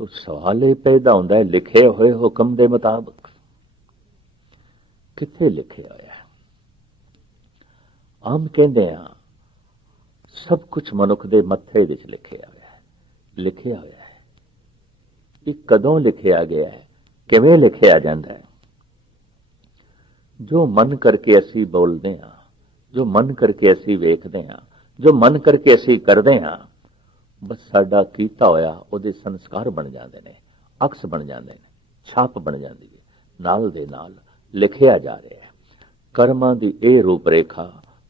तो सवाल ये पैदा होता है, लिखे हुए हुक्म के मुताबिक किथे लिखे होया? आम कहते हैं सब कुछ मनुख के मत्थे विच लिखे होया है, लिखिया होया है। ये कदों लिखिया गया है, किवें लिखिया जाता है? जो मन करके असी बोलते हैं, जो मन करके असी वेखते हैं, जो मन करके असी करते हैं, बस साडा कीता होया उहदे संस्कार बन जाते हैं, अक्स बन जाते हैं, छाप बन जाती है, नाल दे नाल लिखिया जा रहा है। कर्मां दी ये रूप रेखा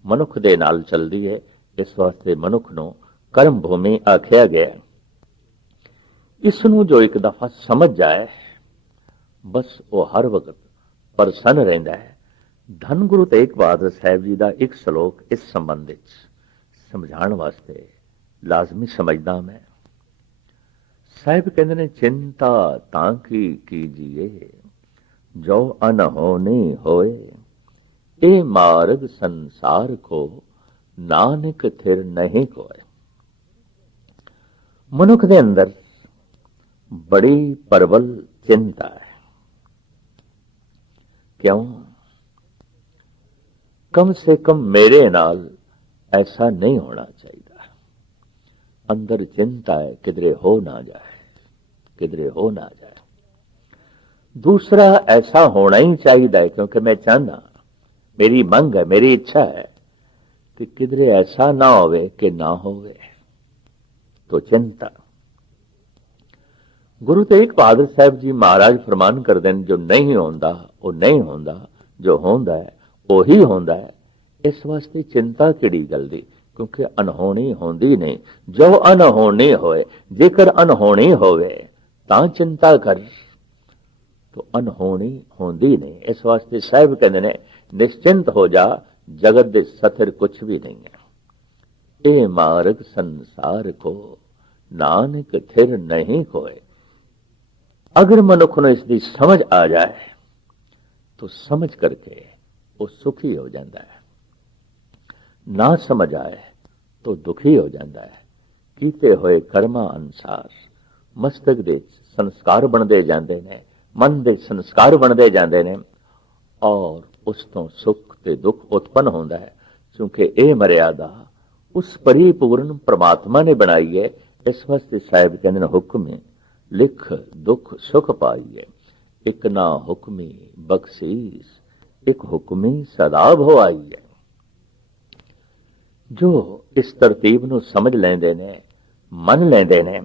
मनुख दे नाल चलती है। इस वास्ते मनुख नूं कर्म भूमि आख्या गया। इसनूं जो एक दफा समझ जाए, बस वो हर वक्त प्रसन्न रहिंदा है। धन गुरु तेग बहादुर साहब जी का एक श्लोक इस संबंध विच समझाने वास्ते लाजमी समझदा मैं। साहिब कहते ने, चिंता तां की कीजिए जो अनहोनी होए, ए मार्ग संसार को नानक थिर नहीं कोय। मनुख दे अंदर बड़ी प्रबल चिंता है। क्यों? कम से कम मेरे नाल ऐसा नहीं होना चाहिए। अंदर चिंता है, किधरे हो ना जाए, किधरे हो ना जाए। दूसरा, ऐसा होना ही चाहिए क्योंकि मैं चाहना, मेरी मंग है, मेरी इच्छा है कि किधरे ऐसा ना होवे कि ना होवे, तो चिंता। गुरु तेग बहादुर साहब जी महाराज फरमान कर दें, जो नहीं होंदा वो नहीं होंदा, जो होंदा है वो ही होंदा है। इस वास्ते चिंता किहड़ी गल दी? क्योंकि अनहोनी होंदी नहीं। जो अनहोनी होए, जेकर अनहोनी होवे तां चिंता कर, तो अनहोनी होंदी नहीं। इस वास्ते साहब कहते ने, निश्चिंत हो जा, जगत दे सथिर कुछ भी नहीं है। ए मार्ग संसार को नानक थिर नहीं कोय। अगर मनुख को इसकी समझ आ जाए तो समझ करके वो सुखी हो जाता है, ना समझ आए तो दुखी हो जाता है। कीते हुए कर्मा अनुसार मस्तक दे संस्कार बनते जाते हैं, मन के संस्कार बनते जाते हैं, और उस तो सुख ते दुख उत्पन्न होता है। क्योंकि ये मर्यादा उस परिपूर्ण परमात्मा ने बनाई है। इस वास्ते साहिब कहते हैं, हुक्म लिख दुख सुख पाइए, एक ना हुक्मी बख्शीस, एक हुक्मी सदाब हो आई है। जो इस तरतीब नूं समझ लेंदे ने, मन लेंदे ने,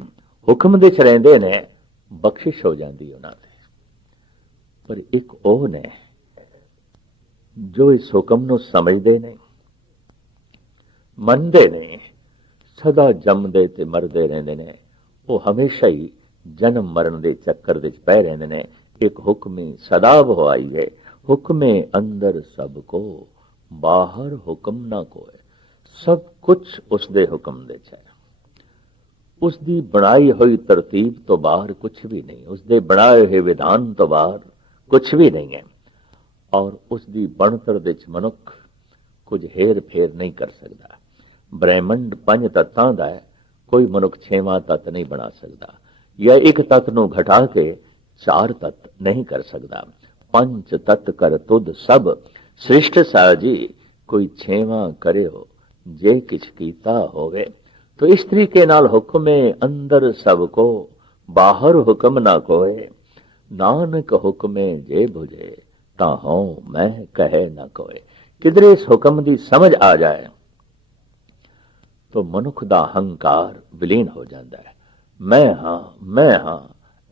हुक्म दे च रहिंदे ने, बख्शिश हो जाती उन्हां ते। पर एक ਉਹ ने जो इस हुक्म नूं समझदे नहीं, मनदे नहीं, सदा जमदे ते मरदे रहिंदे ने, वो हमेशा ही जन्म मरण दे चक्कर दे पै रहिंदे ने। एक हुक्मी सदाब हो आई है, हुक्मे अंदर सबको, बाहर हुक्म ना कोय। सब कुछ उसदे हुक्म दे है। उसकी बनाई हुई तरतीब तो बाहर कुछ भी नहीं, उसके बनाए हुए विधान तो बाहर कुछ भी नहीं है। और उसकी बनतर दे मनुख कुछ हेर फेर नहीं कर सकता। ब्रह्मंड 5 तत्तां दा है, कोई मनुख 6वां तत्त नहीं बना सकता, या एक तत्त नूं घटा के 4 तत्त नहीं कर सकता। 5 तत्त कर तुद सब सृष्ट साजी, कोई 6वां करे हो जे किछ कीता होवे। तो इस तरीके नाल हुक्मे अंदर सबको, बाहर हुक्म ना कोय। नानक हुक्मे जे बुझे, ता हों मैं कहे ना कोय। किधरे इस हुक्म की समझ आ जाए तो मनुख का अहंकार विलीन हो जाता है। मैं हां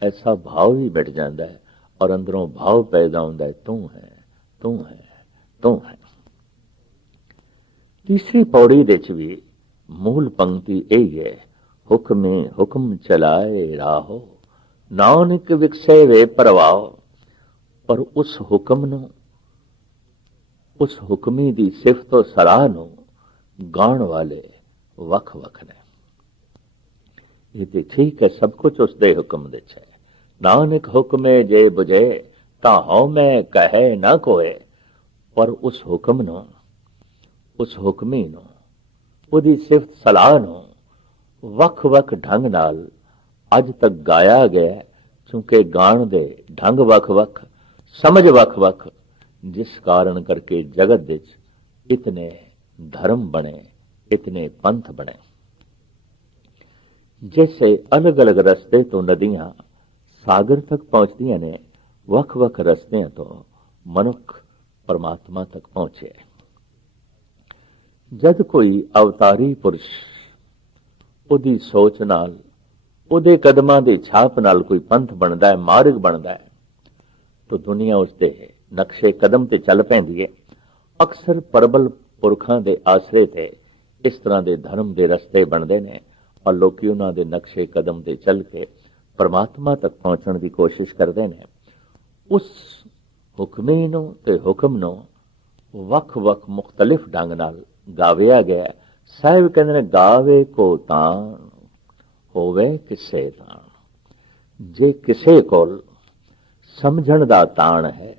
ऐसा भाव ही मिट जाता है, और अंदरों भाव पैदा होता है, तू है, तू है, तू है। तीसरी पौड़ी दे च भी मूल पंक्ति यही है, हुक्मे हुक्म चलाए राहो, नानक विकसे वे परवाओ। पर उस हुक्म नूं, उस हुक्मी दी सिफत और सलाह नूं गाण वाले वख वख ने। ये तो ठीक है, सब कुछ उसदे हुक्म दे है। नानक हुक्मे जे बुझे, ता हौ मैं कहे ना कोय। पर उस हुक्म नूं, उस हुक्मी नूं, उहदी सिफत सलाह नूं वख वख ढंग नाल ਅੱਜ ਤੱਕ ਗਾਇਆ ਗਿਆ, ਕਿਉਂਕਿ ਗਾਣ ਦੇ ਢੰਗ ਵੱਖ-ਵੱਖ, ਸਮਝ ਵੱਖ-ਵੱਖ, ਜਿਸ ਕਾਰਨ ਕਰਕੇ ਜਗਤ ਵਿੱਚ ਇਤਨੇ ਧਰਮ ਬਣੇ, ਇਤਨੇ ਪੰਥ ਬਣੇ। जैसे अलग अलग रस्ते तो नदियां सागर तक पहुंचती ने, वख वख रस्तियां तो मनुख परमात्मा तक पहुंचे। जद कोई अवतारी पुरुष ਉਹਦੀ ਸੋਚ ਨਾਲ, ਉਹਦੇ ਕਦਮਾਂ ਦੇ ਛਾਪ ਨਾਲ ਕੋਈ ਪੰਥ ਬਣਦਾ ਹੈ, ਮਾਰਗ ਬਣਦਾ ਹੈ, ਤਾਂ ਦੁਨੀਆ ਉਸਦੇ ਨਕਸ਼ੇ ਕਦਮ ਤੇ ਚੱਲ ਪੈਂਦੀ ਹੈ। ਅਕਸਰ ਪਰਬਲ ਪੁਰਖਾਂ ਦੇ ਆਸਰੇ ਤੇ ਇਸ ਤਰ੍ਹਾਂ ਦੇ ਧਰਮ ਦੇ ਰਸਤੇ ਬਣਦੇ ਨੇ, ਔਰ ਲੋਕੀ ਉਹਨਾਂ ਦੇ ਨਕਸ਼ੇ ਕਦਮ ਤੇ ਚੱਲ ਕੇ ਪਰਮਾਤਮਾ ਤੱਕ ਪਹੁੰਚਣ ਦੀ ਕੋਸ਼ਿਸ਼ ਕਰਦੇ ਨੇ। ਉਸ ਹੁਕਮੀ ਨੂੰ ਤੇ ਹੁਕਮ ਨੂੰ ਵੱਖ-ਵੱਖ ਮੁਖਤਲਿਫ ਢੰਗ ਨਾਲ ਗਾਵਿਆ ਗਿਆ। ਸਾਹਿਬ ਕਹਿੰਦੇ ਨੇ, ਗਾਵੇ ਕੋ ਤਾਣ ਹੋਵੇ ਕਿਸੇ ਤਾਣ। ਜੇ ਕਿਸੇ ਕੋਲ ਸਮਝਣ ਦਾ ਤਾਣ ਹੈ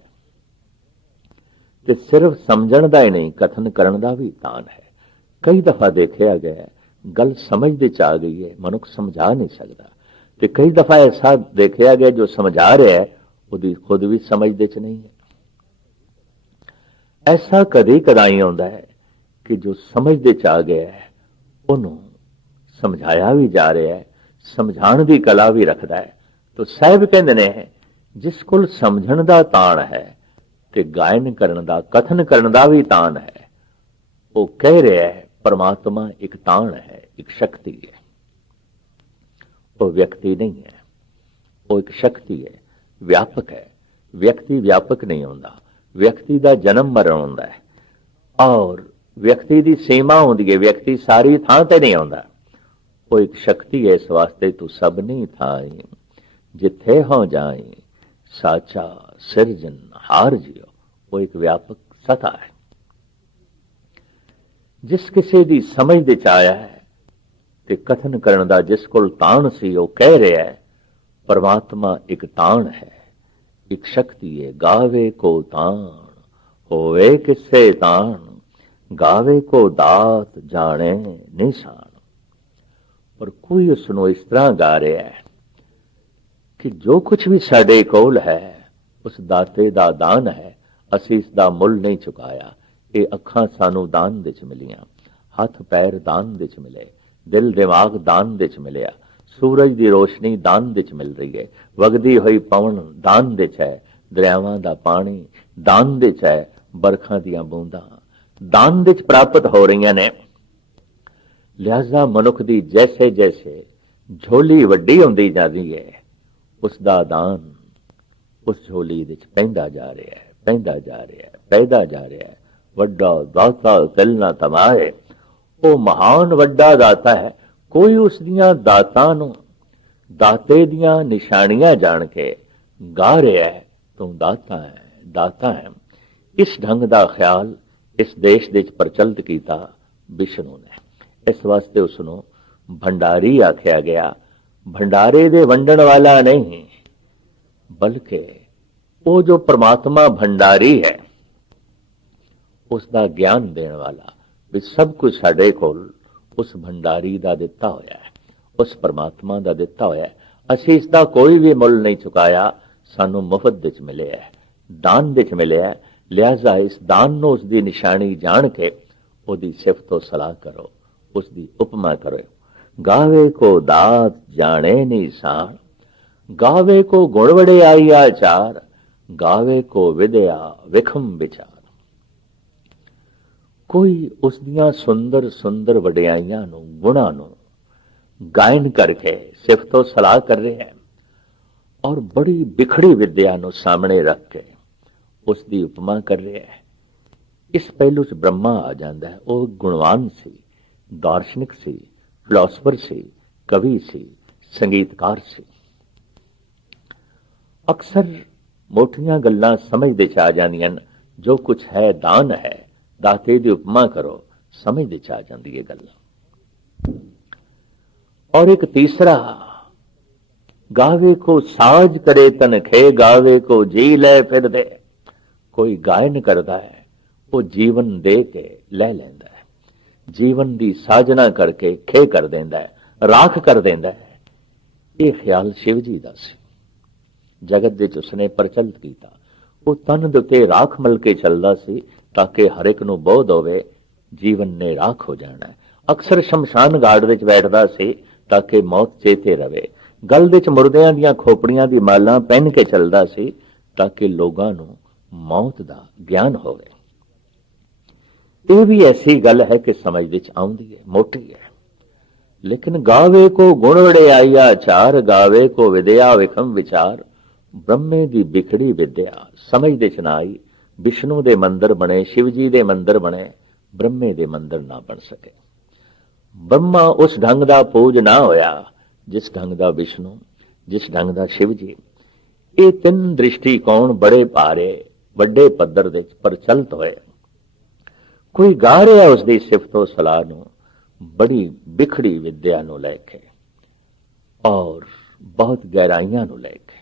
ਤੇ ਸਿਰਫ ਸਮਝਣ ਦਾ ਹੀ ਨਹੀਂ, ਕਥਨ ਕਰਨ ਦਾ ਵੀ ਤਾਣ ਹੈ। ਕਈ ਦਫਾ ਦੇਖਿਆ ਗਿਆ ਗੱਲ ਸਮਝ ਦੇ ਚ ਆ ਗਈ ਹੈ, ਮਨੁੱਖ ਸਮਝਾ ਨਹੀਂ ਸਕਦਾ, ਤੇ ਕਈ ਦਫਾ ਐਸਾ ਦੇਖਿਆ ਗਿਆ ਜੋ ਸਮਝਾ ਰਿਹਾ ਹੈ ਉਹਦੀ ਖੁਦ ਵੀ ਸਮਝ ਦੇ ਚ ਨਹੀਂ ਹੈ। ਐਸਾ ਕਦੇ ਕਦਾਈ ਆਉਂਦਾ ਹੈ ਕਿ ਜੋ ਸਮਝ ਦੇ ਚ ਆ ਗਿਆ ਹੈ ਉਹਨੂੰ ਸਮਝਾਇਆ ਵੀ ਜਾ ਰਿਹਾ ਹੈ, ਸਮਝਾਉਣ ਦੀ ਕਲਾ ਵੀ ਰੱਖਦਾ ਹੈ। ਤਾਂ ਸਾਹਿਬ ਕਹਿੰਦੇ ਨੇ, ਜਿਸ ਕੋਲ ਸਮਝਣ ਦਾ ਤਾਣ ਹੈ ਤੇ ਗਾਇਨ ਕਰਨ ਦਾ, ਕਥਨ ਕਰਨ ਦਾ ਵੀ ਤਾਣ ਹੈ, ਉਹ ਕਹਿ ਰਿਹਾ ਹੈ परमात्मा एक ताण है, एक शक्ति है। वो व्यक्ति नहीं है, वो एक शक्ति है, व्यापक है। व्यक्ति व्यापक नहीं होता, व्यक्ति का जन्म मरण होता है, और व्यक्ति की सीमा होती है, व्यक्ति सारी थां ते नहीं होता। वो एक शक्ति है। इस वास्ते तू सब नहीं थाई, जिथे हो जाए साचा सिरजन हार जियो। वो एक व्यापक सत्ता है। जिस किसी की समझ दे च आया है ते कथन करने का जिस कोल ताण सी, वो कह रहा है परमात्मा एक ताण है, एक शक्ति है। गावे को ताण होवे किसे ताण, गावे को दात जाने निशान। और कोई उसनों इस तरह गा रहा है कि जो कुछ भी साडे कोल है उस दाते दा दान है, असी इसका मुल नहीं चुकाया। ਇਹ ਅੱਖਾਂ ਸਾਨੂੰ ਦਾਨ ਦੇ ਚ ਮਿਲੀਆਂ, ਹੱਥ ਪੈਰ ਦਾਨ ਦੇ ਚ ਮਿਲੇ, ਦਿਲ ਦਿਮਾਗ ਦਾਨ ਦੇ ਚ ਮਿਲਿਆ, ਸੂਰਜ ਦੀ ਰੋਸ਼ਨੀ ਦਾਨ ਦੇ ਚ ਮਿਲ ਰਹੀ ਹੈ, ਵਗਦੀ ਹੋਈ ਪਵਨ ਦਾਨ ਦੇ ਚ ਹੈ, ਦਰਿਆਵਾਂ ਦਾ ਪਾਣੀ ਦਾਨ ਦੇ ਚ ਹੈ, ਬਰਖਾਂ ਦੀਆਂ ਬੂੰਦਾਂ ਦਾਨ ਦੇ ਚ ਪ੍ਰਾਪਤ ਹੋ ਰਹੀਆਂ ਨੇ। ਲਿਹਾਜ਼ਾ ਮਨੁੱਖ ਦੀ ਜੈਸੇ ਜੈਸੇ ਝੋਲੀ ਵੱਡੀ ਹੁੰਦੀ ਜਾਂਦੀ ਹੈ, ਉਸ ਦਾ ਦਾਨ ਉਸ ਝੋਲੀ ਦੇ ਚ ਪੈਂਦਾ ਜਾ ਰਿਹਾ ਹੈ, ਪੈਂਦਾ ਜਾ ਰਿਹਾ ਹੈ, ਪੈਦਾ ਜਾ ਰਿਹਾ ਹੈ। ਵੱਡਾ ਦਾਤਾ ਦਿਲ ਨਾ ਤਮਾਏ, ਉਹ ਮਹਾਨ ਵੱਡਾ ਦਾਤਾ ਹੈ। ਕੋਈ ਉਸ ਦੀਆਂ ਦਾਤਾਂ ਨੂੰ, ਦਾਤੇ ਦੀਆਂ ਨਿਸ਼ਾਨੀਆਂ ਜਾਣ ਕੇ ਗਾ ਰਿਹਾ ਹੈ, ਤੂੰ ਦਾਤਾ ਹੈ, ਦਾਤਾ ਹੈ। ਇਸ ਢੰਗ ਦਾ ਖਿਆਲ ਇਸ ਦੇਸ਼ ਦੇ ਵਿੱਚ ਪ੍ਰਚਲਿਤ ਕੀਤਾ ਵਿਸ਼ਨੂੰ ਨੇ। ਇਸ ਵਾਸਤੇ ਉਸ ਨੂੰ ਭੰਡਾਰੀ ਆਖਿਆ ਗਿਆ। ਭੰਡਾਰੇ ਦੇ ਵੰਡਣ ਵਾਲਾ ਨਹੀਂ, ਬਲਕਿ ਉਹ ਜੋ ਪ੍ਰਮਾਤਮਾ ਭੰਡਾਰੀ ਹੈ ਉਸ ਦਾ ਗਿਆਨ ਦੇਣ ਵਾਲਾ। ਵੀ ਸਭ ਕੁਝ ਸਾਡੇ ਕੋਲ ਉਸ ਭੰਡਾਰੀ ਦਾ ਦਿੱਤਾ ਹੋਇਆ ਹੈ, ਉਸ ਪਰਮਾਤਮਾ ਦਾ ਦਿੱਤਾ ਹੋਇਆ ਹੈ। ਅਸੀਂ ਇਸ ਦਾ ਕੋਈ ਵੀ ਮੁੱਲ ਨਹੀਂ ਚੁਕਾਇਆ, ਸਾਨੂੰ ਮੁਫਤ ਵਿੱਚ ਮਿਲਿਆ ਹੈ, ਦਾਨ ਵਿੱਚ ਮਿਲਿਆ ਹੈ। ਲਿਹਾਜ਼ਾ ਇਸ ਦਾਨ ਨੂੰ ਉਸ ਦੀ ਨਿਸ਼ਾਨੀ ਜਾਣ ਕੇ ਉਹਦੀ ਸਿਫਤ ਸਲਾਹ ਕਰੋ, ਉਸ ਦੀ ਉਪਮਾ ਕਰੋ। ਗਾਵੇ ਕੋ ਦਾਤ ਜਾਣੇ ਨਿਸ਼ਾਨ, ਗਾਵੇ ਕੋ ਗੁਣ ਵਡਿਆਈ ਆਚਾਰ, ਗਾਵੇ ਕੋ ਵਿਦਿਆ ਵਿਖਮ ਵਿਚਾਰ। ਕੋਈ ਉਸ ਦੀਆਂ ਸੁੰਦਰ ਸੁੰਦਰ ਵਡਿਆਈਆਂ ਨੂੰ, ਗੁਣਾਂ ਨੂੰ ਗਾਇਨ ਕਰਕੇ ਸਿਫਤੋ ਸਲਾਹ ਕਰ ਰਿਹਾ ਹੈ, ਔਰ ਬੜੀ ਬਿਖੜੀ ਵਿਦਿਆ ਨੂੰ ਸਾਹਮਣੇ ਰੱਖ ਕੇ ਉਸ ਦੀ ਉਪਮਾ ਕਰ ਰਿਹਾ ਹੈ। ਇਸ ਪਹਿਲੂ 'ਚ ਬ੍ਰਹਮਾ ਆ ਜਾਂਦਾ ਹੈ। ਉਹ ਗੁਣਵਾਨ ਸੀ, ਦਾਰਸ਼ਨਿਕ ਸੀ, ਫਿਲਾਸਫਰ ਸੀ, ਕਵੀ ਸੀ, ਸੰਗੀਤਕਾਰ ਸੀ। ਅਕਸਰ ਮੋਟੀਆਂ ਗੱਲਾਂ ਸਮਝ ਦੇ ਚ ਆ ਜਾਂਦੀਆਂ ਹਨ। ਜੋ ਕੁਝ ਹੈ ਦਾਨ ਹੈ, ਦਾਤੇ ਦੀ ਉਪਮਾ ਕਰੋ, ਸਮਝ ਦੇ ਚ ਆ ਜਾਂਦੀ ਹੈ ਗੱਲ। और एक तीसरा, गावे को साज करे तनखे, गावे को जी ले फिर दे। कोई गायन करता है वो जीवन दे के ले लेंदा है, जीवन की साजना करके खे कर देंदा है, राख कर देंदा है। ਇਹ ਖਿਆਲ ਸ਼ਿਵ ਜੀ ਦਾ ਸੀ। ਜਗਤ ਦੇ ਵਿੱਚ ਉਸਨੇ ਪ੍ਰਚਲਿਤ ਕੀਤਾ। ਉਹ ਤਨ ਦੇ ਉੱਤੇ ਰਾਖ ਮਲ ਕੇ ਚੱਲਦਾ ਸੀ ਤਾਂ ਕਿ ਹਰ ਇੱਕ ਨੂੰ ਬੋਧ ਹੋਵੇ ਜੀਵਨ ਨੇ ਰਾਖ ਹੋ ਜਾਣਾ ਹੈ। ਅਕਸਰ ਸ਼ਮਸ਼ਾਨ ਘਾਟ ਵਿੱਚ ਬੈਠਦਾ ਸੀ ਤਾਂ ਕਿ ਮੌਤ ਚੇਤੇ ਰਵੇ। ਗਲ ਵਿੱਚ ਮੁਰਦਿਆਂ ਦੀਆਂ ਖੋਪੜੀਆਂ ਦੀ ਮਾਲਾਂ ਪਹਿਨ ਕੇ ਚੱਲਦਾ ਸੀ ਤਾਂ ਕਿ ਲੋਕਾਂ ਨੂੰ ਮੌਤ ਦਾ ਗਿਆਨ ਹੋਵੇ। ਇਹ ਵੀ ਐਸੀ ਗੱਲ ਹੈ ਕਿ ਸਮਝ ਵਿੱਚ ਆਉਂਦੀ ਹੈ, ਮੋਟੀ ਹੈ। ਲੇਕਿਨ ਗਾਵੇ ਕੋ ਗੁਣ ਵਡਿਆਈਆ ਚਾਰ, ਗਾਵੇ ਕੋ ਵਿਦਿਆ ਵਿਖਮ ਵਿਚਾਰ। ਬ੍ਰਹਮੇ ਦੀ ਵਿਖੜੀ ਵਿਦਿਆ ਸਮਝ ਦੇ ਚ ਨਾ ਆਈ। ਵਿਸ਼ਨੂੰ ਦੇ ਮੰਦਰ ਬਣੇ, ਸ਼ਿਵ ਜੀ ਦੇ ਮੰਦਰ ਬਣੇ, ਬ੍ਰਹਮੇ ਦੇ ਮੰਦਰ ਨਾ ਬਣ ਸਕੇ। ਬ੍ਰਹਮਾ ਉਸ ਢੰਗ ਦਾ ਪੂਜ ਨਾ ਹੋਇਆ ਜਿਸ ਢੰਗ ਦਾ ਵਿਸ਼ਨੂੰ, ਜਿਸ ਢੰਗ ਦਾ ਸ਼ਿਵ ਜੀ। ਇਹ ਤਿੰਨ ਦ੍ਰਿਸ਼ਟੀਕੋਣ ਬੜੇ ਭਾਰੇ ਵੱਡੇ ਪੱਧਰ ਦੇ ਪ੍ਰਚਲਿਤ ਹੋਏ। ਕੋਈ ਗਾ ਰਿਹਾ ਉਸ ਦੀ ਸਿਫਤੋ ਸਲਾਹ ਨੂੰ ਬੜੀ ਵਿਖੜੀ ਵਿਦਿਆ ਨੂੰ ਲੈ ਕੇ ਔਰ ਬਹੁਤ ਗਹਿਰਾਈਆਂ ਨੂੰ ਲੈ ਕੇ,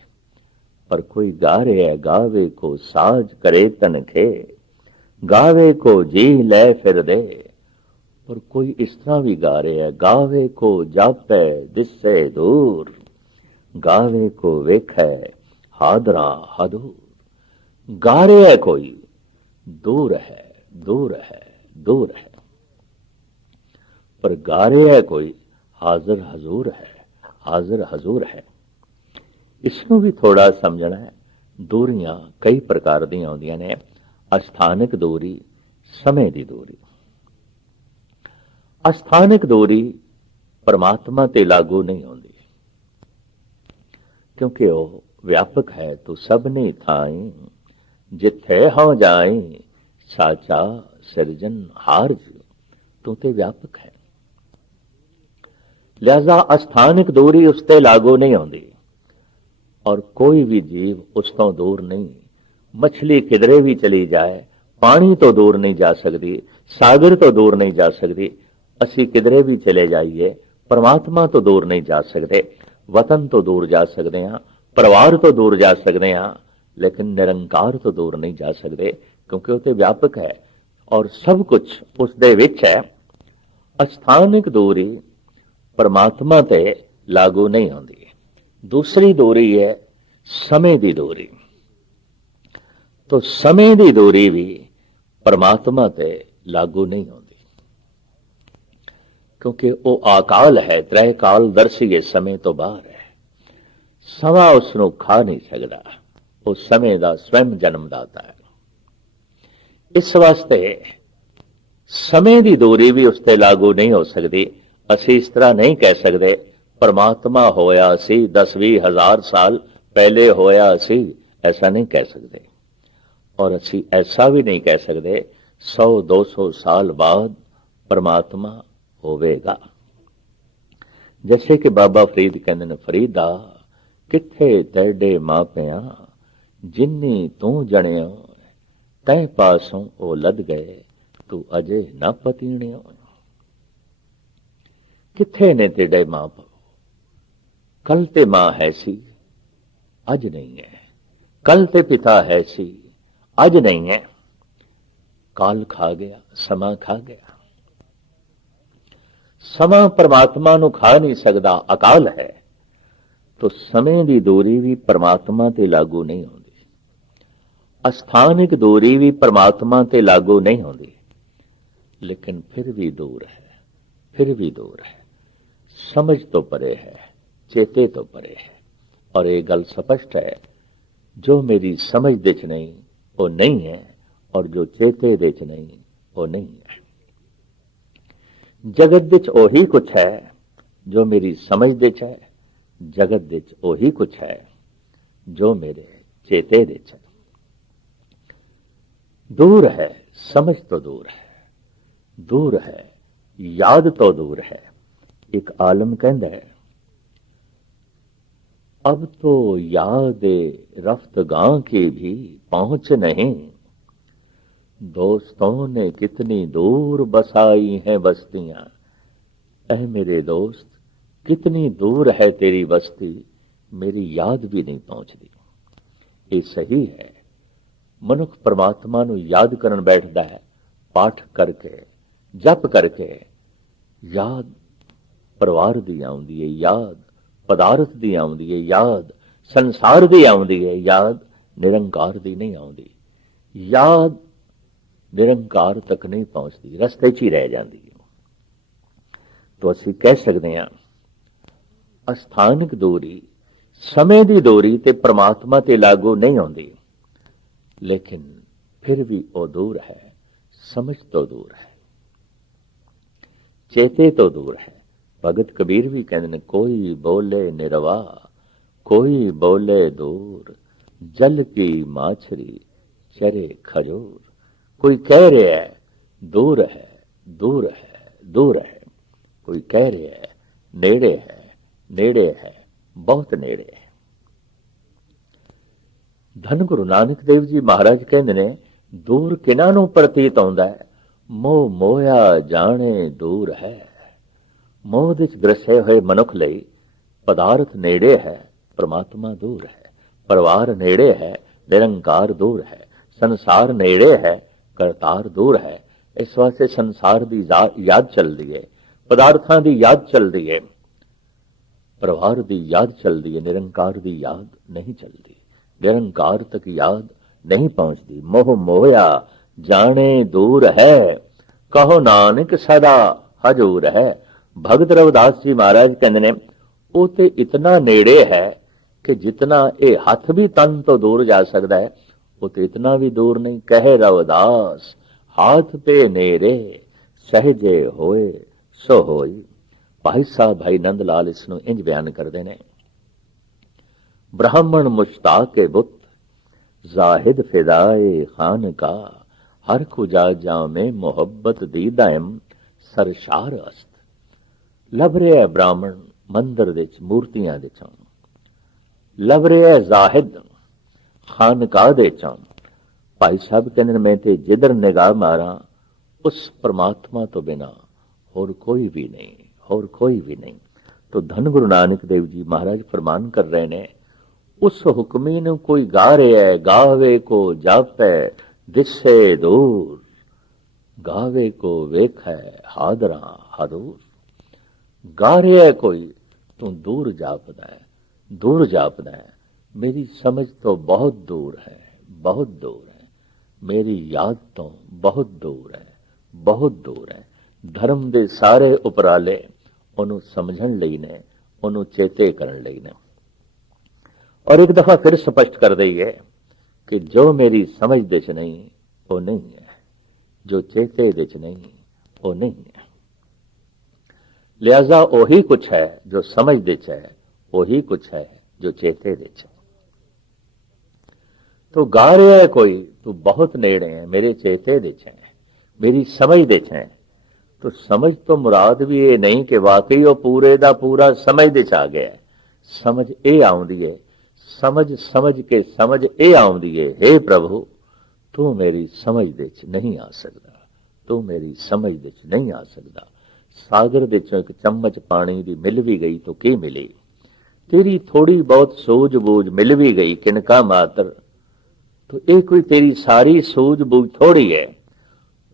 ਪਰ ਕੋਈ ਗਾ ਰਿਹਾ ਗਾਵੇ ਕੋ ਸਾਜ ਕਰੇ ਤਨਖੇ, ਗਾਵੇ ਕੋ ਜੀ ਲੈ ਫਿਰ ਦੇ। ਪਰ ਕੋਈ ਇਸ ਤਰ੍ਹਾਂ ਵੀ ਗਾ ਰਿਹਾ ਗਾਵੇ ਕੋ ਜਾਪੈ ਦਿਸੇ ਦੂਰ, ਗਾਵੇ ਕੋ ਵੇਖੈ ਹਾਦਰਾ ਹਦੂਰ। ਗਾ ਰਿਹਾ ਕੋਈ ਦੂਰ ਹੈ, ਦੂਰ ਹੈ, ਦੂਰ ਹੈ, ਪਰ ਗਾ ਰਿਹਾ ਕੋਈ ਹਾਜ਼ਰ ਹਜ਼ੂਰ ਹੈ, ਹਾਜ਼ਰ ਹਜ਼ੂਰ ਹੈ। ਇਸ ਨੂੰ ਵੀ ਥੋੜਾ ਸਮਝਣਾ ਹੈ। ਦੂਰੀਆਂ ਕਈ ਪ੍ਰਕਾਰ ਦੀਆਂ ਆਉਂਦੀਆਂ ਨੇ। ਅਸਥਾਨਕ ਦੂਰੀ, ਸਮੇਂ ਦੀ ਦੂਰੀ। ਅਸਥਾਨਕ ਦੂਰੀ ਪਰਮਾਤਮਾ ਤੇ ਲਾਗੂ ਨਹੀਂ ਹੁੰਦੀ, ਕਿਉਂਕਿ ਉਹ ਵਿਆਪਕ ਹੈ। ਤੂੰ ਸਭਨੇ ਥਾਈ ਜਿੱਥੇ ਹੋ ਜਾਏ, ਸਾਚਾ ਸਿਰਜਨ ਹਾਰ। ਤੂੰ ਤੇ ਵਿਆਪਕ ਹੈ, ਲਿਹਾਜ਼ਾ ਅਸਥਾਨਕ ਦੂਰੀ ਉਸ ਤੇ ਲਾਗੂ ਨਹੀਂ ਆਉਂਦੀ। ਔਰ ਕੋਈ ਵੀ ਜੀਵ ਉਸ ਤੋਂ ਦੂਰ ਨਹੀਂ। ਮਛਲੀ ਕਿਧਰੇ ਵੀ ਚਲੀ ਜਾਏ ਪਾਣੀ ਤੋਂ ਦੂਰ ਨਹੀਂ ਜਾ ਸਕਦੀ, ਸਾਗਰ ਤੋਂ ਦੂਰ ਨਹੀਂ ਜਾ ਸਕਦੀ। ਅਸੀਂ ਕਿਧਰੇ ਵੀ ਚਲੇ ਜਾਈਏ ਪਰਮਾਤਮਾ ਤੋਂ ਦੂਰ ਨਹੀਂ ਜਾ ਸਕਦੇ। ਵਤਨ ਤੋਂ ਦੂਰ ਜਾ ਸਕਦੇ ਹਾਂ, ਪਰਿਵਾਰ ਤੋਂ ਦੂਰ ਜਾ ਸਕਦੇ ਹਾਂ, ਲੇਕਿਨ ਨਿਰੰਕਾਰ ਤੋਂ ਦੂਰ ਨਹੀਂ ਜਾ ਸਕਦੇ, ਕਿਉਂਕਿ ਉਹ ਤੇ ਵਿਆਪਕ ਹੈ ਔਰ ਸਭ ਕੁਝ ਉਸ ਦੇ ਵਿੱਚ ਹੈ। ਅਸਥਾਨਕ ਦੂਰੀ ਪਰਮਾਤਮਾ ਤੇ ਲਾਗੂ ਨਹੀਂ ਹੁੰਦੀ। ਦੂਸਰੀ ਦੂਰੀ ਹੈ ਸਮੇਂ ਦੀ ਦੂਰੀ। तो समय की दूरी भी परमात्मा ते लागू नहीं होती, क्योंकि वो आकाल है, त्रै काल दर्शी समय तो बाहर है। समा उसनों खा नहीं सकता, वो समय का स्वयं जन्मदाता है। इस वास्ते समय की दूरी भी उसते लागू नहीं हो सकती। असी इस तरह नहीं कह सकते परमात्मा होया सी 10-20 हजार साल पहले होया सी, ऐसा नहीं कह सकते। और असी ऐसा भी नहीं कह सकते 100-200 साल बाद परमात्मा होवेगा। जैसे कि बाबा फरीद कहते हैं, फरीदा किथे तेरे मापिया जिन्नी तू जणियो, तै पासों ओ लद गए तू अजे न पतीणियो। किथे ने तेरे मां प्यो, कल ते मां है सी अज नहीं है, कल ते पिता है सी अज नहीं है। काल खा गया, समा खा गया। समा परमात्मा नू खा नहीं सकता, अकाल है। तो समय की दूरी भी परमात्मा ते लागू नहीं होती। अस्थानिक दूरी भी परमात्मा ते लागू नहीं होती, लेकिन फिर भी दूर है, फिर भी दूर है। समझ तो परे है, चेते तो परे है। और ये गल स्पष्ट है, जो मेरी समझ दे च नहीं वो नहीं है, और जो चेते दे च नहीं वो नहीं है। जगत विच ओही कुछ है जो मेरी समझ दे च है, जगत विच ओही कुछ है जो मेरे चेते दे च है। दूर है, समझ तो दूर है, दूर है, याद तो दूर है। एक आलम कहता है, अब तो याद रफ्तगां की भी पहुंच नहीं, दोस्तों ने कितनी दूर बसाई हैं बस्तियां। ऐ मेरे दोस्त, कितनी दूर है तेरी बस्ती, मेरी याद भी नहीं पहुंचती। ये सही है, मनुख परमात्मा नू याद करन बैठदा है, पाठ करके जप करके। याद परिवार दी आउंदी है, याद ਪਦਾਰਥ ਦੀ ਆਉਂਦੀ ਹੈ ਯਾਦ, ਸੰਸਾਰ ਦੀ ਆਉਂਦੀ ਹੈ ਯਾਦ, ਨਿਰੰਕਾਰ ਦੀ ਨਹੀਂ ਆਉਂਦੀ। ਯਾਦ ਨਿਰੰਕਾਰ ਤੱਕ ਨਹੀਂ ਪਹੁੰਚਦੀ, ਰਸਤੇ 'ਚ ਹੀ ਰਹਿ ਜਾਂਦੀ ਹੈ। ਤਾਂ ਅਸੀਂ ਕਹਿ ਸਕਦੇ ਹਾਂ ਅਸਥਾਨਕ ਦੂਰੀ, ਸਮੇਂ ਦੀ ਦੂਰੀ ਤੇ ਪ੍ਰਮਾਤਮਾ ਤੇ ਲਾਗੂ ਨਹੀਂ ਆਉਂਦੀ, ਲੇਕਿਨ ਫਿਰ ਵੀ ਉਹ ਦੂਰ ਹੈ, ਸਮਝ ਤੋਂ ਦੂਰ ਹੈ, ਚੇਤੇ ਤੋਂ ਦੂਰ ਹੈ। ਭਗਤ ਕਬੀਰ ਵੀ ਕਹਿੰਦੇ ਨੇ, ਕੋਈ ਬੋਲੇ ਨਿਰਵਾ, ਕੋਈ ਬੋਲੇ ਦੂਰ, ਜਲ ਕੀ ਮਾਛਰੀ ਚਰੇ ਖਜੂਰ। ਕੋਈ ਕਹਿ ਰਿਹਾ ਹੈ ਦੂਰ ਹੈ, ਦੂਰ ਹੈ, ਦੂਰ ਹੈ, ਕੋਈ ਕਹਿ ਰਿਹਾ ਹੈ ਨੇੜੇ ਹੈ, ਨੇੜੇ ਹੈ, ਬਹੁਤ ਨੇੜੇ ਹੈ। ਧੰਨ ਗੁਰੂ ਨਾਨਕ ਦੇਵ ਜੀ ਮਹਾਰਾਜ ਕਹਿੰਦੇ ਨੇ, ਦੂਰ ਕਿਨਾਂ ਨੂੰ ਪ੍ਰਤੀਤ ਆਉਂਦਾ ਹੈ? ਮੋਹ ਮੋਇਆ ਜਾਣੇ ਦੂਰ ਹੈ। ਮੋਹ ਵਿੱਚ ਗ੍ਰਸੇ ਹੋਏ ਮਨੁੱਖ ਲਈ ਪਦਾਰਥ ਨੇੜੇ ਹੈ, ਪਰਮਾਤਮਾ ਦੂਰ ਹੈ। ਪਰਿਵਾਰ ਨੇੜੇ ਹੈ, ਨਿਰੰਕਾਰ ਦੂਰ ਹੈ। ਸੰਸਾਰ ਨੇੜੇ ਹੈ, ਕਰਤਾਰ ਦੂਰ ਹੈ। ਇਸ ਵਾਸਤੇ ਸੰਸਾਰ ਦੀ ਯਾਦ ਚੱਲਦੀ ਹੈ, ਪਦਾਰਥਾਂ ਦੀ ਯਾਦ ਚੱਲਦੀ ਹੈ, ਪਰਿਵਾਰ ਦੀ ਯਾਦ ਚੱਲਦੀ ਹੈ, ਨਿਰੰਕਾਰ ਦੀ ਯਾਦ ਨਹੀਂ ਚੱਲਦੀ, ਨਿਰੰਕਾਰ ਤੱਕ ਯਾਦ ਨਹੀਂ ਪਹੁੰਚਦੀ। ਮੋਹ ਮੋਇਆ ਜਾਣੇ ਦੂਰ ਹੈ, ਕਹੋ ਨਾਨਕ ਸਦਾ ਹਜੂਰ ਹੈ। ਭਗਤ ਰਵਿਦਾਸ ਜੀ ਮਹਾਰਾਜ ਕਹਿੰਦੇ ਨੇ, ਉਹ ਤੇ ਇਤਨਾ ਨੇੜੇ ਹੈ ਕਿ ਜਿਤਨਾ ਇਹ ਹੱਥ ਵੀ ਤਨ ਤੋਂ ਦੂਰ ਜਾ ਸਕਦਾ ਹੈ, ਉਹ ਤੇ ਇਤਨਾ ਵੀ ਦੂਰ ਨਹੀਂ। ਕਹੇ ਰਵਿਦਾਸ ਹਾਥ ਤੇ ਨੇੜੇ, ਸਹਜੇ ਹੋਏ ਸੋ ਹੋਈ। ਭਾਈ ਸਾਹਿਬ ਭਾਈ ਨੰਦ ਲਾਲ ਇਸ ਨੂੰ ਇੰਜ ਬਿਆਨ ਕਰਦੇ ਨੇ, ਬ੍ਰਾਹਮਣ ਮੁਸ਼ਤਾਕ ਬੁੱਤ, ਜ਼ਾਹਿਦ ਫਿਦਾਏ ਖਾਨ ਕਾ, ਹਰ ਖੁਜਾ ਜਾਮੇ ਮੁਹੱਬਤ ਦੀ ਦਾਇਮ ਸਰਸ਼ਾਰ ਅਸਤ। ਲੱਭ ਰਿਹਾ ਬ੍ਰਾਹਮਣ ਮੰਦਰ ਵਿੱਚ ਮੂਰਤੀਆਂ ਦੇ ਚੋਂ, ਲੱਭ ਰਿਹਾ ਜ਼ਾਹਿਦ ਖਾਨਕਾ ਦੇ ਚੋਂ। ਭਾਈ ਸਾਹਿਬ ਕਹਿੰਦੇ ਨੇ, ਮੈਂ ਤੇ ਜਿੱਧਰ ਨਿਗਾਹ ਮਾਰਾਂ ਉਸ ਪਰਮਾਤਮਾ ਤੋਂ ਬਿਨਾ ਹੋਰ ਕੋਈ ਵੀ ਨਹੀਂ, ਹੋਰ ਕੋਈ ਵੀ ਨਹੀਂ। तो धन गुरु नानक देव जी महाराज फरमान कर रहे ने, उस हुक्मी ने कोई गा रहा है, गावे को जापे दिसे दूर, गावे को वेख है हादरा हादूर। गा रहा है कोई, तू दूर जापदा है, दूर जापदा है, मेरी समझ तो बहुत दूर है, बहुत दूर है, मेरी याद तो बहुत दूर है, बहुत दूर है। धर्म दे सारे उपराले ਉਹਨੂੰ ਸਮਝਣ ਲਈ ਨੇ, ਉਹਨੂੰ ਚੇਤੇ ਕਰਨ ਲਈ ਨੇ। ਔਰ ਇੱਕ ਦਫਾ ਫਿਰ ਸਪਸ਼ਟ ਕਰ ਦਈਏ ਕਿ ਜੋ ਮੇਰੀ ਸਮਝ ਦੇ ਚ ਨਹੀਂ ਉਹ ਨਹੀਂ ਹੈ, ਜੋ ਚੇਤੇ ਦੇ ਚ ਨਹੀਂ ਉਹ ਨਹੀਂ ਹੈ। ਲਿਹਾਜ਼ਾ ਉਹੀ ਕੁਛ ਹੈ ਜੋ ਸਮਝ ਦੇ ਚ ਹੈ, ਉਹੀ ਕੁਛ ਹੈ ਜੋ ਚੇਤੇ ਦੇ ਚ ਹੈ। ਤੂੰ ਗਾ ਰਿਹਾ ਹੈ ਕੋਈ, ਤੂੰ ਬਹੁਤ ਨੇੜੇ ਹੈ, ਮੇਰੇ ਚੇਤੇ ਦੇ ਚ ਹੈ, ਮੇਰੀ ਸਮਝ ਦੇ ਚ ਹੈ। तो समझ तो मुराद भी ये नहीं कि वाकई वो पूरे दा पूरा समझ दे च आ गया है। समझ ये आउंदी है, समझ समझ के समझ ये आउंदी है, हे प्रभु तू मेरी समझ दे च नहीं आ सकता, तू मेरी समझ दे च नहीं आ सकता। सागर दे चों एक चम्मच पानी दी मिल भी गई तो की मिली, तेरी थोड़ी बहुत सूझबूझ मिल भी गई किनका मात्र, तो ये कोई तेरी सारी सूझबूझ थोड़ी है,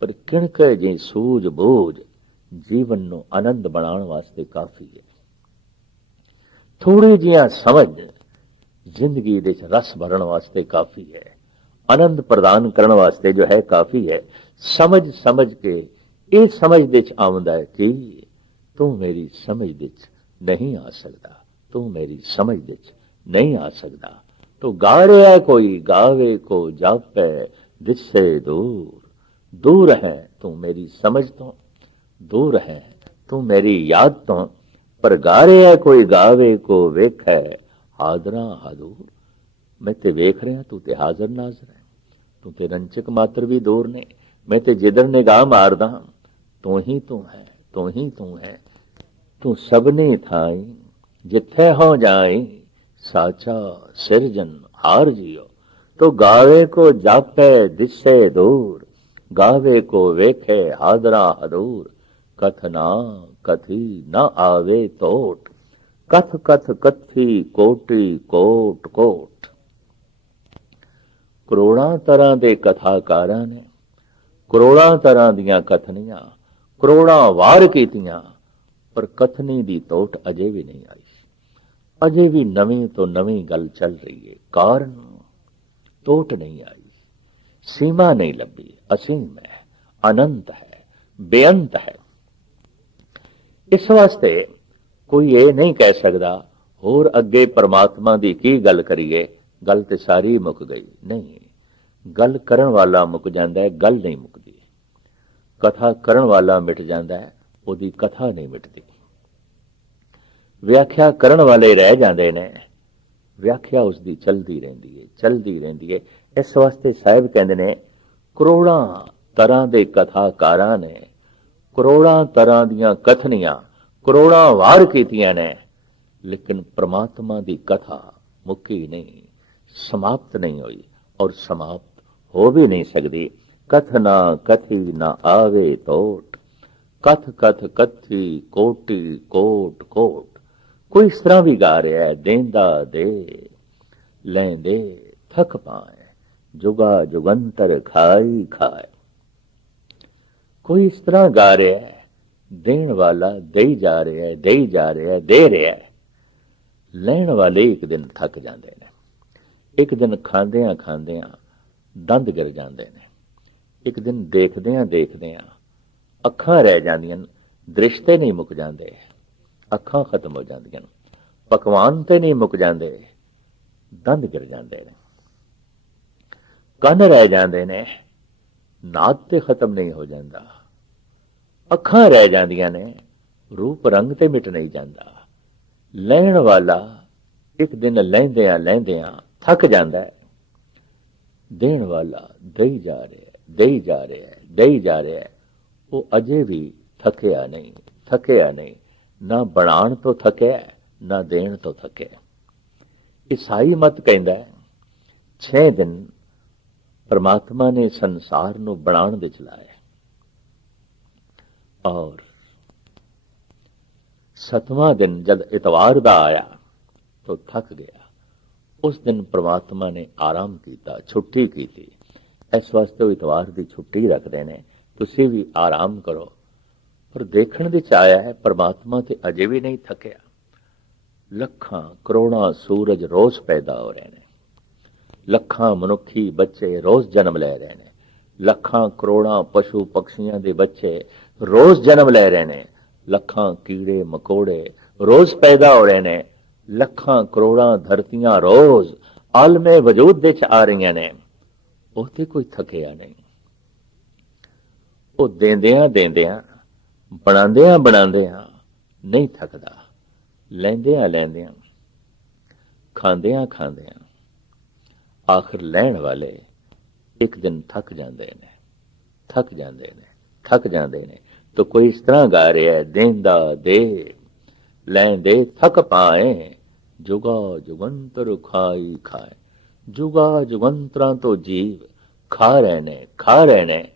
पर किणक जी सूझबूझ जीवन ਨੂੰ ਆਨੰਦ ਬਣਾਉਣ ਵਾਸਤੇ ਕਾਫੀ ਹੈ। ਥੋੜੀ ਜਿਹਾ ਸਮਝ ਜ਼ਿੰਦਗੀ ਦੇ ਵਿੱਚ ਰਸ ਭਰਨ ਵਾਸਤੇ ਕਾਫੀ ਹੈ, ਆਨੰਦ ਪ੍ਰਦਾਨ ਕਰਨ ਵਾਸਤੇ ਜੋ ਹੈ ਕਾਫੀ ਹੈ। ਸਮਝ ਸਮਝ ਕੇ ਇਹ ਸਮਝ ਦੇ ਚ ਆਉਂਦਾ ਹੈ ਕਿ ਤੂੰ ਮੇਰੀ ਸਮਝ ਦੇ ਚ ਨਹੀਂ ਆ ਸਕਦਾ, ਤੂੰ ਮੇਰੀ ਸਮਝ ਦੇ ਚ ਨਹੀਂ ਆ ਸਕਦਾ। ਤੂੰ ਗਾ ਰਿਹਾ ਕੋਈ, गावे को जापे दिसे दूर, दूर है तू मेरी समझ तो, दूर है तू मेरी याद तो, पर गा रहा कोई गावे को वेख है हादरा हादूर। मैं ते वेख रहा, तू ते हाजर नाजर है, तू ते रंचक मात्र भी दूर ने, मैं ते जिधर निगाह मारदा तू ही तू है, तू ही तू है, तू सबने थाई जिथे हो जाए साचा सिरजन हार जियो। तो गावे को जापे दिसे दूर, गावे को वेखे हादरा हदूर, कथना कथी न आवे तोट, कथ कथ कथी कोटि कोट कोट। ਕਰੋੜਾਂ ਤਰ੍ਹਾਂ ਦੇ ਕਥਾਕਾਰਾਂ ਨੇ ਕਰੋੜਾਂ ਤਰ੍ਹਾਂ ਦੀਆਂ ਕਥਨੀਆਂ ਕਰੋੜਾਂ ਵਾਰ ਕੀਤੀਆਂ, ਪਰ ਕਥਨੀ ਦੀ ਤੋਟ ਅਜੇ ਵੀ ਨਹੀਂ ਆਈ। ਅਜੇ ਵੀ ਨਵੀਂ ਤੋਂ ਨਵੀਂ ਗੱਲ ਚੱਲ ਰਹੀ ਹੈ। ਕਾਰਨ ਟੋਟ ਨਹੀਂ ਆਈ, ਸੀਮਾ ਨਹੀਂ ਲੱਭੀ, ਅਸੀਮ ਹੈ, ਅਨੰਤ ਹੈ, ਬੇਅੰਤ ਹੈ। ਇਸ ਵਾਸਤੇ ਕੋਈ ਇਹ ਨਹੀਂ ਕਹਿ ਸਕਦਾ ਹੋਰ ਅੱਗੇ ਪਰਮਾਤਮਾ ਦੀ ਕੀ ਗੱਲ ਕਰੀਏ, ਗੱਲ ਤੇ ਸਾਰੀ ਮੁੱਕ ਗਈ। ਨਹੀਂ, ਗੱਲ ਕਰਨ ਵਾਲਾ ਮੁੱਕ ਜਾਂਦਾ ਹੈ, ਗੱਲ ਨਹੀਂ ਮੁੱਕਦੀ। ਕਥਾ ਕਰਨ ਵਾਲਾ ਮਿਟ ਜਾਂਦਾ ਹੈ, ਉਹਦੀ ਕਥਾ ਨਹੀਂ ਮਿਟਦੀ। ਵਿਆਖਿਆ ਕਰਨ ਵਾਲੇ ਰਹਿ ਜਾਂਦੇ ਨੇ, ਵਿਆਖਿਆ ਉਸਦੀ ਚਲਦੀ ਰਹਿੰਦੀ ਹੈ, ਚਲਦੀ ਰਹਿੰਦੀ ਹੈ। ਇਸ ਵਾਸਤੇ ਸਾਹਿਬ ਕਹਿੰਦੇ ਨੇ ਕਰੋੜਾਂ ਤਰ੍ਹਾਂ ਦੇ ਕਥਾਕਾਰਾਂ ਨੇ, ਕਰੋੜਾਂ ਤਰ੍ਹਾਂ ਦੀਆਂ ਕਥਨੀਆਂ ਕਰੋੜਾਂ ਵਾਰ ਕੀਤੀਆਂ ਨੇ, ਲੇਕਿਨ ਪ੍ਰਮਾਤਮਾ ਦੀ ਕਥਾ ਮੁੱਕੀ ਨਹੀਂ, ਸਮਾਪਤ ਨਹੀਂ ਹੋਈ, ਔਰ ਸਮਾਪਤ ਹੋ ਵੀ ਨਹੀਂ ਸਕਦੀ। ਕਥਨਾ ਕਥੀ ਨਾ ਆਵੇ ਟੋਟ, ਕਥ ਕਥ ਕਥੀ ਕੋਟੀ ਕੋਟ ਕੋਟ। ਕੋਈ ਇਸ ਤਰ੍ਹਾਂ ਵੀ ਗਾ ਰਿਹਾ ਹੈ, ਦੇਂਦਾ ਦੇ ਲੈਂਦੇ ਥਕ ਪਾਏ, ਜੁਗਾ ਜੁਗੰਤਰ ਖਾਈ ਖਾਏ। ਕੋਈ ਇਸ ਤਰ੍ਹਾਂ ਗਾ ਰਿਹਾ ਹੈ, ਦੇਣ ਵਾਲਾ ਦੇਈ ਜਾ ਰਿਹਾ ਹੈ, ਦੇਈ ਜਾ ਰਿਹਾ ਹੈ, ਦੇ ਰਿਹਾ ਹੈ। ਲੈਣ ਵਾਲੇ ਇੱਕ ਦਿਨ ਥੱਕ ਜਾਂਦੇ ਨੇ, ਇੱਕ ਦਿਨ ਖਾਂਦਿਆਂ ਖਾਂਦਿਆਂ ਦੰਦ ਗਿਰ ਜਾਂਦੇ ਨੇ, ਇੱਕ ਦਿਨ ਦੇਖਦਿਆਂ ਦੇਖਦਿਆਂ ਅੱਖਾਂ ਰਹਿ ਜਾਂਦੀਆਂ, ਦ੍ਰਿਸ਼ ਤੇ ਨਹੀਂ ਮੁੱਕ ਜਾਂਦੇ, ਅੱਖਾਂ ਖਤਮ ਹੋ ਜਾਂਦੀਆਂ, ਪਕਵਾਨ ਤੇ ਨਹੀਂ ਮੁੱਕ ਜਾਂਦੇ, ਦੰਦ ਗਿਰ ਜਾਂਦੇ ਨੇ, ਕੰਨ ਰਹਿ ਜਾਂਦੇ ਨੇ, ਨਾਦ ਤੇ ਖਤਮ ਨਹੀਂ ਹੋ ਜਾਂਦਾ, ਅੱਖਾਂ ਰਹਿ ਜਾਂਦੀਆਂ ਨੇ, ਰੂਪ ਰੰਗ ਤੇ ਮਿਟ ਨਹੀਂ ਜਾਂਦਾ। ਲੈਣ ਵਾਲਾ ਇੱਕ ਦਿਨ ਲੈਂਦਿਆਂ ਲੈਂਦਿਆਂ ਥੱਕ ਜਾਂਦਾ ਹੈ, ਦੇਣ ਵਾਲਾ ਦੇਈ ਜਾ ਰਿਹਾ, ਦੇਈ ਜਾ ਰਿਹਾ, ਦੇਈ ਜਾ ਰਿਹਾ, ਉਹ ਅਜੇ ਵੀ ਥੱਕਿਆ ਨਹੀਂ, ਥੱਕਿਆ ਨਹੀਂ, ਨਾ ਬਣਾਉਣ ਤੋਂ ਥੱਕਿਆ, ਨਾ ਦੇਣ ਤੋਂ ਥੱਕਿਆ। ਈਸਾਈ ਮਤ ਕਹਿੰਦਾ 6 ਦਿਨ ਪਰਮਾਤਮਾ ਨੇ ਸੰਸਾਰ ਨੂੰ ਬਣਾਉਣ ਵਿੱਚ ਲਾਇਆ, ਔਰ 7ਵਾਂ ਦਿਨ ਜਦ ਇਤਵਾਰ ਦਾ ਆਇਆ ਤਾਂ ਥੱਕ ਗਿਆ। ਉਸ ਦਿਨ ਪ੍ਰਮਾਤਮਾ ਨੇ ਆਰਾਮ ਕੀਤਾ, ਛੁੱਟੀ ਕੀਤੀ। ਇਸ ਵਾਸਤੇ ਉਹ ਇਤਵਾਰ ਦੀ ਛੁੱਟੀ ਰੱਖਦੇ ਨੇ, ਤੁਸੀਂ ਵੀ ਆਰਾਮ ਕਰੋ। ਪਰ ਦੇਖਣ ਵਿੱਚ ਆਇਆ ਹੈ ਪ੍ਰਮਾਤਮਾ ਤੇ ਅਜੇ ਵੀ ਨਹੀਂ ਥੱਕਿਆ। ਲੱਖਾਂ ਕਰੋੜਾਂ ਸੂਰਜ ਰੋਜ਼ ਪੈਦਾ ਹੋ ਰਹੇ ਨੇ, ਲੱਖਾਂ ਮਨੁੱਖੀ ਬੱਚੇ ਰੋਜ਼ ਜਨਮ ਲੈ ਰਹੇ ਨੇ, ਲੱਖਾਂ ਕਰੋੜਾਂ ਪਸ਼ੂ ਪਕਸ਼ੀਆਂ ਦੇ ਬੱਚੇ ਰੋਜ਼ ਜਨਮ ਲੈ ਰਹੇ ਨੇ, ਲੱਖਾਂ ਕੀੜੇ ਮਕੌੜੇ ਰੋਜ਼ ਪੈਦਾ ਹੋ ਰਹੇ ਨੇ, ਲੱਖਾਂ ਕਰੋੜਾਂ ਧਰਤੀਆਂ ਰੋਜ਼ ਆਲਮੇ ਵਜੂਦ ਵਿੱਚ ਆ ਰਹੀਆਂ ਨੇ। ਉਹ ਤੇ ਕੋਈ ਥੱਕਿਆ ਨਹੀਂ। ਉਹ ਦੇਂਦਿਆਂ ਦੇਂਦਿਆਂ, ਬਣਾਉਂਦਿਆਂ ਬਣਾਉਂਦਿਆਂ ਨਹੀਂ ਥੱਕਦਾ, ਲੈਂਦਿਆਂ ਲੈਂਦਿਆਂ, ਖਾਂਦਿਆਂ ਖਾਂਦਿਆਂ, ਆਖਰ ਲੈਣ ਵਾਲੇ ਇੱਕ ਦਿਨ ਥੱਕ ਜਾਂਦੇ ਨੇ, ਥੱਕ ਜਾਂਦੇ ਨੇ, ਥੱਕ ਜਾਂਦੇ ਨੇ। ਤਾਂ ਕੋਈ ਇਸ ਤਰ੍ਹਾਂ ਗਾ ਰਿਹਾ ਹੈ, ਦੇਂਦਾ ਦੇ ਲੈਂਦੇ ਥਕ ਪਾਏ, ਜੁਗਾ ਜੁਗੰਤਰ ਖਾਈ ਖਾਏ। ਜੁਗਾ ਜੁਗੰਤਰਾਂ ਤੋਂ ਜੀਵ ਖਾ ਰਹੇ ਨੇ, ਖਾ ਰਹੇ ਨੇ,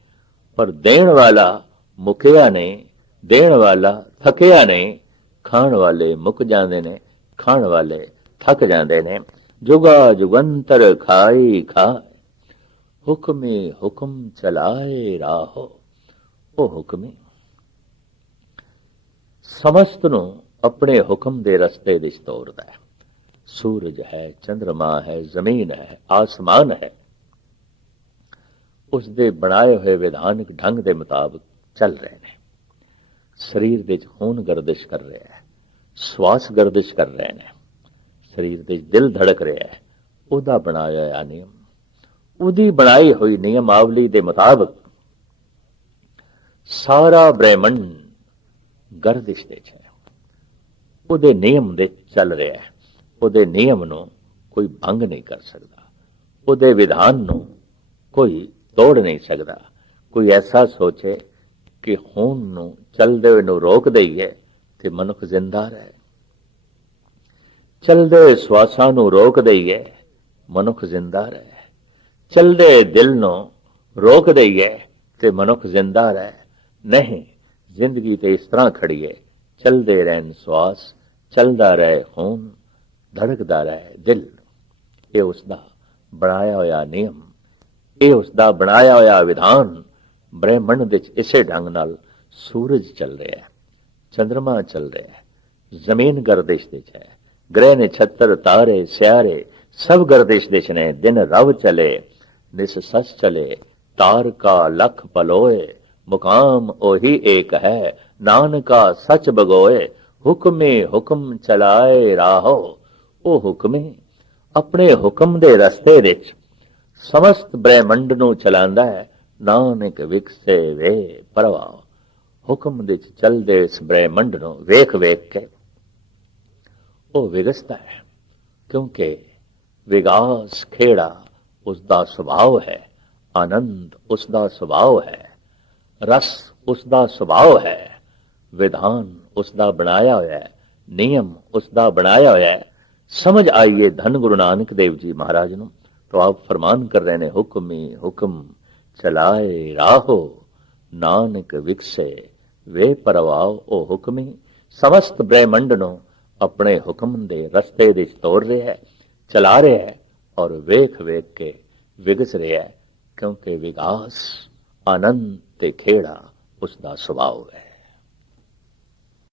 ਪਰ ਦੇਣ ਵਾਲਾ ਮੁੱਕਿਆ ਨਹੀਂ, ਦੇਣ ਵਾਲਾ ਥੱਕਿਆ ਨਹੀਂ। ਖਾਣ ਵਾਲੇ ਮੁੱਕ ਜਾਂਦੇ ਨੇ, ਖਾਣ ਵਾਲੇ ਥੱਕ ਜਾਂਦੇ ਨੇ। ਜੁਗਾ ਜੁਗੰਤਰ ਖਾਈ ਖਾਏ, ਹੁਕਮੇ ਹੁਕਮ ਚਲਾਏ ਰਾਹੋ। ਉਹ ਹੁਕਮੇ ਸਮਸਤ ਨੂੰ ਆਪਣੇ ਹੁਕਮ ਦੇ ਰਸਤੇ ਵਿੱਚ ਤੋਰਦਾ ਹੈ। ਸੂਰਜ ਹੈ, ਚੰਦਰਮਾ ਹੈ, ਜ਼ਮੀਨ ਹੈ, ਆਸਮਾਨ ਹੈ, ਉਸ ਦੇ ਬਣਾਏ ਹੋਏ ਵਿਧਾਨਕ ਢੰਗ ਦੇ ਮੁਤਾਬਕ ਚੱਲ ਰਹੇ ਨੇ। ਸਰੀਰ ਦੇ ਵਿੱਚ ਖੂਨ ਗਰਦਿਸ਼ ਕਰ ਰਿਹਾ ਹੈ, ਸਵਾਸ ਗਰਦਿਸ਼ ਕਰ ਰਹੇ ਨੇ, ਸਰੀਰ ਦੇ ਵਿੱਚ ਦਿਲ ਧੜਕ ਰਿਹਾ ਹੈ। ਉਹਦਾ ਬਣਾਇਆ ਹੋਇਆ ਨਿਯਮ, ਉਹਦੀ ਬਣਾਈ ਹੋਈ ਨਿਯਮਾਵਲੀ ਦੇ ਮੁਤਾਬਕ ਸਾਰਾ ਬ੍ਰਹਿਮੰਡ ਗਰਦਿਸ਼ ਦੇ ਚ ਹੈ, ਉਹਦੇ ਨਿਯਮ ਦੇ ਚੱਲ ਰਿਹਾ ਹੈ। ਉਹਦੇ ਨਿਯਮ ਨੂੰ ਕੋਈ ਭੰਗ ਨਹੀਂ ਕਰ ਸਕਦਾ, ਉਹਦੇ ਵਿਧਾਨ ਨੂੰ ਕੋਈ ਤੋੜ ਨਹੀਂ ਸਕਦਾ। ਕੋਈ ਐਸਾ ਸੋਚੇ ਕਿ ਖੂਨ ਨੂੰ ਚਲਦੇ ਹੋਏ ਨੂੰ ਰੋਕ ਦਈਏ ਤੇ ਮਨੁੱਖ ਜ਼ਿੰਦਾ ਰਹੇ, ਚਲਦੇ ਸਵਾਸਾਂ ਨੂੰ ਰੋਕ ਦਈਏ ਮਨੁੱਖ ਜ਼ਿੰਦਾ ਰਹੇ, ਚਲਦੇ ਦਿਲ ਨੂੰ ਰੋਕ ਦਈਏ ਤੇ ਮਨੁੱਖ ਜ਼ਿੰਦਾ ਰਹੇ। ਨਹੀਂ, ਜ਼ਿੰਦਗੀ ਤੇ ਇਸ ਤਰ੍ਹਾਂ ਖੜੀਏ, ਚਲਦੇ ਰਹਿਣ ਸਵਾਸ, ਚਲਦਾ ਰਹੇ ਖੂਨ, ਧੜਕਦਾ ਰਹੇ ਦਿਲ। ਇਹ ਉਸਦਾ ਬਣਾਇਆ ਹੋਇਆ ਨਿਯਮ, ਇਹ ਉਸਦਾ ਬਣਾਇਆ ਹੋਇਆ ਵਿਧਾਨ। ਬ੍ਰਹਿਮੰਡ ਵਿੱਚ ਇਸੇ ਢੰਗ ਨਾਲ ਸੂਰਜ ਚੱਲ ਰਿਹਾ ਹੈ, ਚੰਦਰਮਾ ਚੱਲ ਰਿਹਾ ਹੈ, ਜ਼ਮੀਨ ਗਰਦਿਸ਼ ਵਿੱਚ ਹੈ, ग्रह ने छत्तर तारे स्यारे सब गर्दिश दिश ने दिन रव चले निस सस चले तार का लख पलोए मुकाम ओही एक है नानका सच बगोए हुक्मे हुक्म चलाए राहो ओ हुक्मे अपने हुक्म दे रस्ते विच समस्त ब्रह्मंड ਨੂੰ ਚਲਾਉਂਦਾ ਹੈ ਨਾਨਕ ਵਿਕਸੇ ਵੇ ਪਰਵਾਹ ਹੁਕਮ ਦੇ ਚਲਦੇ ਇਸ ਬ੍ਰਹਮੰਡ ਨੂੰ ਵੇਖ ਵੇਖ ਕੇ ਉਹ ਵਿਗਸਦਾ ਹੈ ਕਿਉਂਕਿ ਵਿਗਾਸ ਖੇੜਾ ਉਸ ਦਾ ਸੁਭਾਅ ਹੈ ਆਨੰਦ ਉਸ ਦਾ ਸੁਭਾਅ ਹੈ ਰਸ ਉਸ ਦਾ ਸੁਭਾਅ ਹੈ ਵਿਧਾਨ ਉਸ ਦਾ ਬਣਾਇਆ ਹੋਇਆ ਹੈ ਨਿਯਮ ਉਸ ਦਾ ਬਣਾਇਆ ਹੋਇਆ ਹੈ ਸਮਝ ਆਈਏ ਧੰਨ ਗੁਰੂ ਨਾਨਕ ਦੇਵ ਜੀ ਮਹਾਰਾਜ ਨੂੰ तो आप फरमान कर रहे हैं हुक्म ही हुक्म चलाए राहो नानक विकसे वे परवाओ ओ हुक्म ही समस्त ब्रह्मंड नो अपने हुक्म दे रस्ते दे तोड़ रहे है चला रहे है और वेख वेख के विगस रहे है क्योंकि विकास आनंद ते खेड़ा उसका स्वभाव है।